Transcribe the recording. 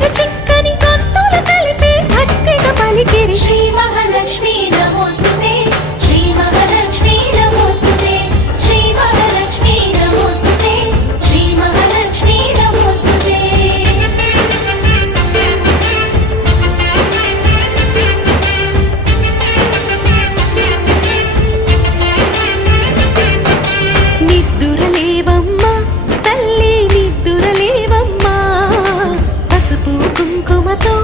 గొంతులోను చిక్కని గొంతుల కలిపే భక్తిగా పలికిరి శ్రీ మహాలక్ష్మి నమోస్తుతే శ్రీ మహాలక్ష్మి నమోస్తుతే శ్రీ మహాలక్ష్మి నమోస్తుతే శ్రీ మహాలక్ష్మి నమోస్తుతే నిద్దురలేవమ్మా తల్లి నిద్దురలేవమ్మా పసుపు కుంకుమతో